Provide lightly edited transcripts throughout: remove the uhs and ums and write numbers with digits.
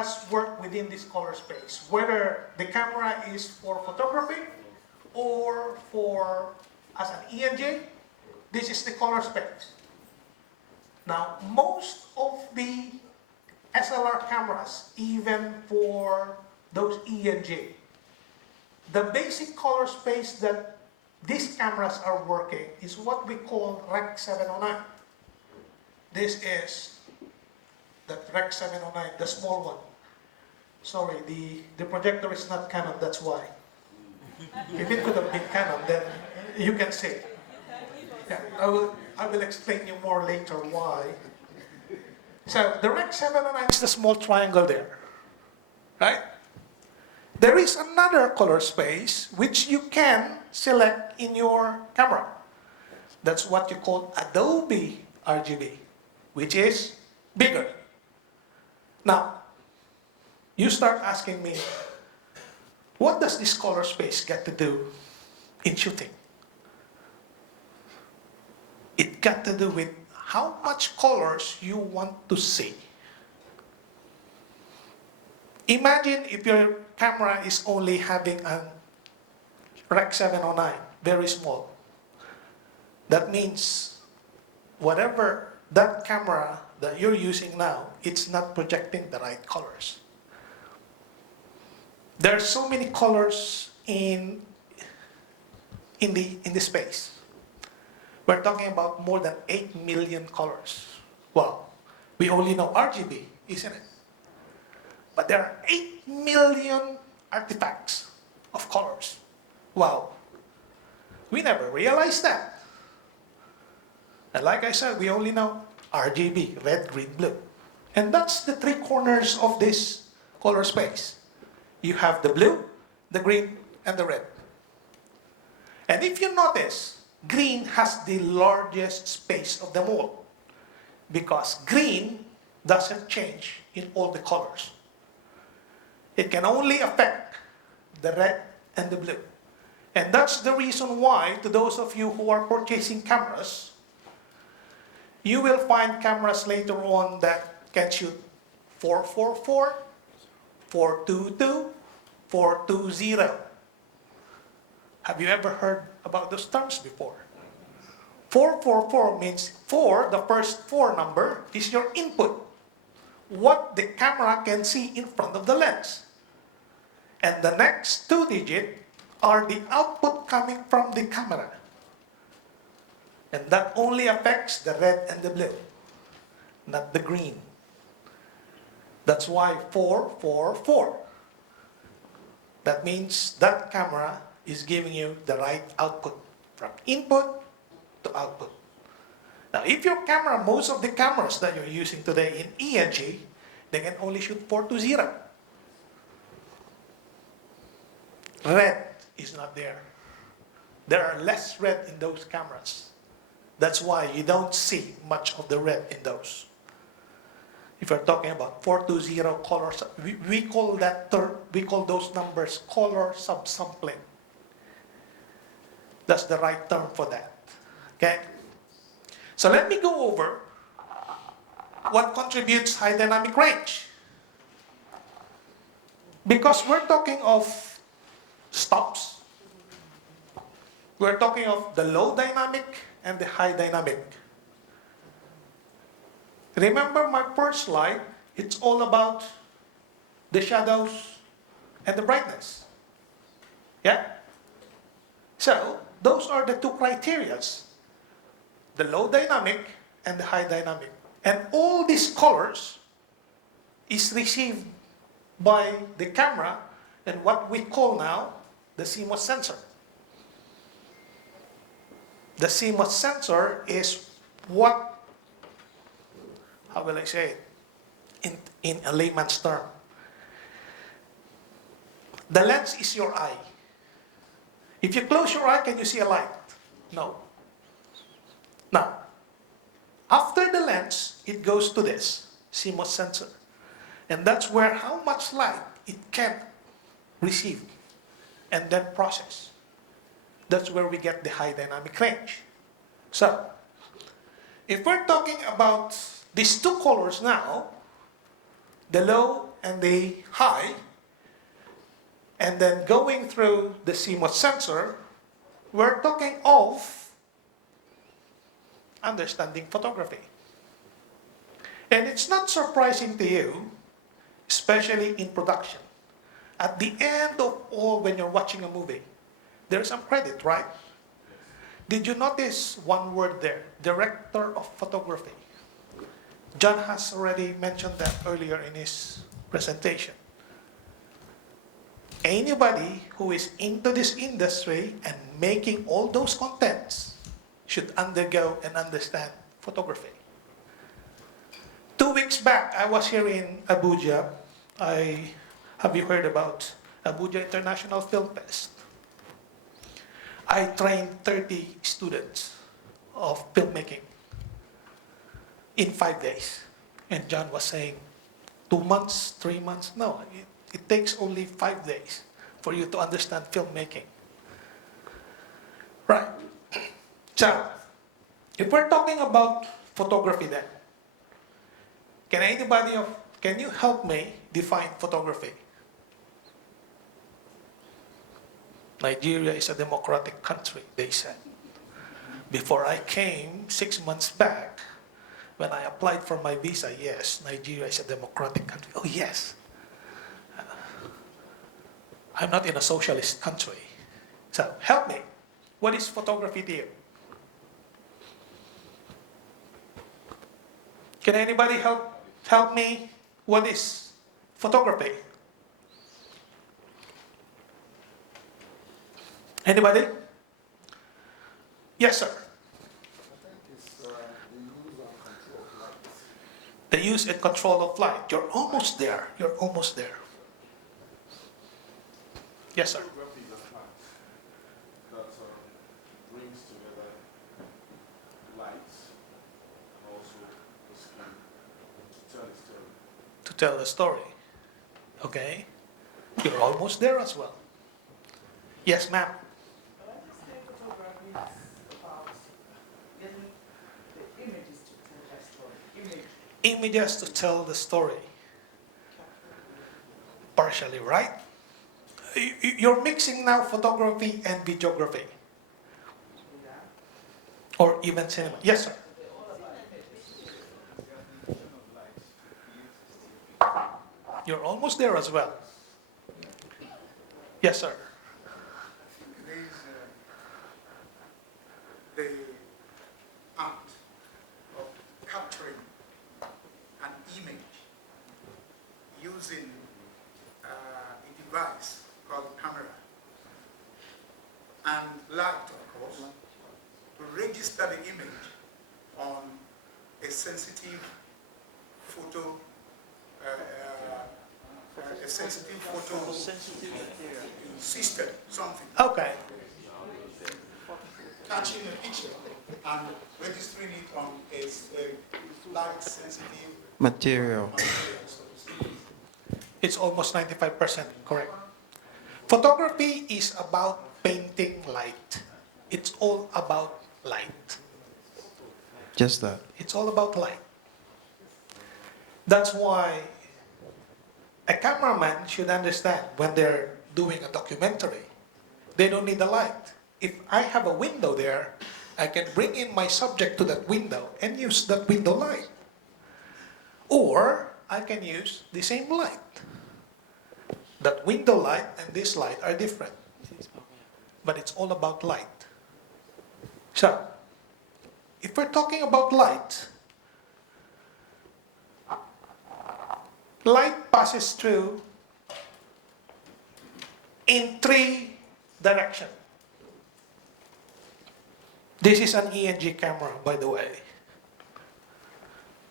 cameras work within this color space, whether the camera is for photography or for as an ENJ. This is the color space. Now, most of the SLR cameras, even for those ENJ, the basic color space that these cameras are working is what we call Rec 709. This is the Rec 709, the small one. Sorry, the projector is not Canon, that's why. If it could have been Canon, then you can see. Yeah, I will explain you more later why. So the Rec 709 is the small triangle there, right? There is another color space which you can select in your camera. That's what you call Adobe RGB, which is bigger. Now, you start asking me, what does this color space get to do in shooting? It got to do with how much colors you want to see. Imagine if your camera is only having a Rec 709, very small. That means whatever that camera that you're using now, it's not projecting the right colors. There are so many colors in the space. We're talking about more than 8 million colors. Wow, we only know RGB, isn't it? But there are 8 million artifacts of colors. Wow, we never realized that. And like I said, we only know RGB, red, green, blue. And that's the three corners of this color space. You have the blue, the green, and the red. And if you notice, green has the largest space of them all, because green doesn't change in all the colors. It can only affect the red and the blue. And that's the reason why, to those of you who are purchasing cameras, you will find cameras later on that can shoot 444, 422, 420. Have you ever heard about those terms before? 444 means 4, the first 4 number, is your input. What the camera can see in front of the lens. And the next 2 digits are the output coming from the camera. And that only affects the red and the blue, not the green. That's why 444. That means that camera is giving you the right output from input to output. Now, if your camera, most of the cameras that you're using today in ENG, they can only shoot 420. Red is not there. There are less red in those cameras. That's why you don't see much of the red in those. If you're talking about 420 colors, we call that term, we call those numbers color subsampling. That's the right term for that. Okay? So let me go over what contributes high dynamic range. Because we're talking of stops, we're talking of the low dynamic and the high dynamic. Remember my first slide, it's all about the shadows and the brightness. Yeah? So, those are the two criterias. The low dynamic and the high dynamic. And all these colors is received by the camera and what we call now the CMOS sensor. The CMOS sensor is what, how will I say it, in a layman's term. The lens is your eye. If you close your eye, can you see a light? No. Now, after the lens, it goes to this CMOS sensor. And that's where how much light it can receive and then process. That's where we get the high dynamic range. So, if we're talking about these two colors now, the low and the high, and then going through the CMOS sensor, we're talking of understanding photography. And it's not surprising to you, especially in production. At the end of all, when you're watching a movie, there's some credit, right? Did you notice one word there? Director of photography. John has already mentioned that earlier in his presentation. Anybody who is into this industry and making all those contents should undergo and understand photography. 2 weeks back, I was here in Abuja. Have you heard about Abuja International Film Fest? I trained 30 students of filmmaking in 5 days. And John was saying, 2 months, 3 months? No, it takes only 5 days for you to understand filmmaking. Right. So, if we're talking about photography then, can you help me define photography? Nigeria is a democratic country, they said. Before I came 6 months back, when I applied for my visa, yes, Nigeria is a democratic country. Oh yes. I'm not in a socialist country. So help me. What is photography to you? Can anybody help me? What is photography? Anybody? Yes, sir. The use and control of light. You're almost there. You're almost there. Yes, sir. Photography is an art that brings together light and also the skin to tell a story. To tell a story. Okay. You're almost there as well. Yes, ma'am. But I just think photography is about getting the images to tell that story. Images to tell the story. Partially right. You're mixing now photography and videography. Or even cinema. Yes, sir. You're almost there as well. Yes, sir. There is the art of capturing an image using a device called camera and light, of course, to register the image on a sensitive photo system, something. Okay. Catching a picture and registering it on a light sensitive material. It's almost 95% correct. Photography is about painting light. It's all about light. Just that. It's all about light. That's why a cameraman should understand when they're doing a documentary, they don't need the light. If I have a window there, I can bring in my subject to that window and use that window light. Or I can use the same light. That window light and this light are different. But it's all about light. So, if we're talking about light, light passes through in 3 directions. This is an ENG camera, by the way.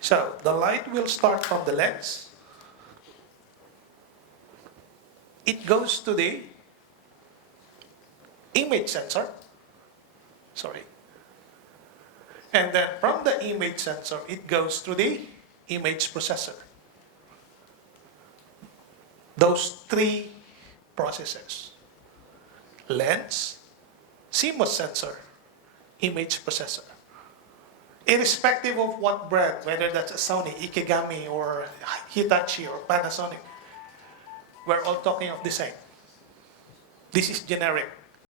So, the light will start from the lens. It goes to the image sensor. Sorry. And then from the image sensor, it goes to the image processor. Those 3 processes: lens, CMOS sensor, image processor. Irrespective of what brand, whether that's a Sony, Ikegami, or Hitachi, or Panasonic, we're all talking of the same. This is generic.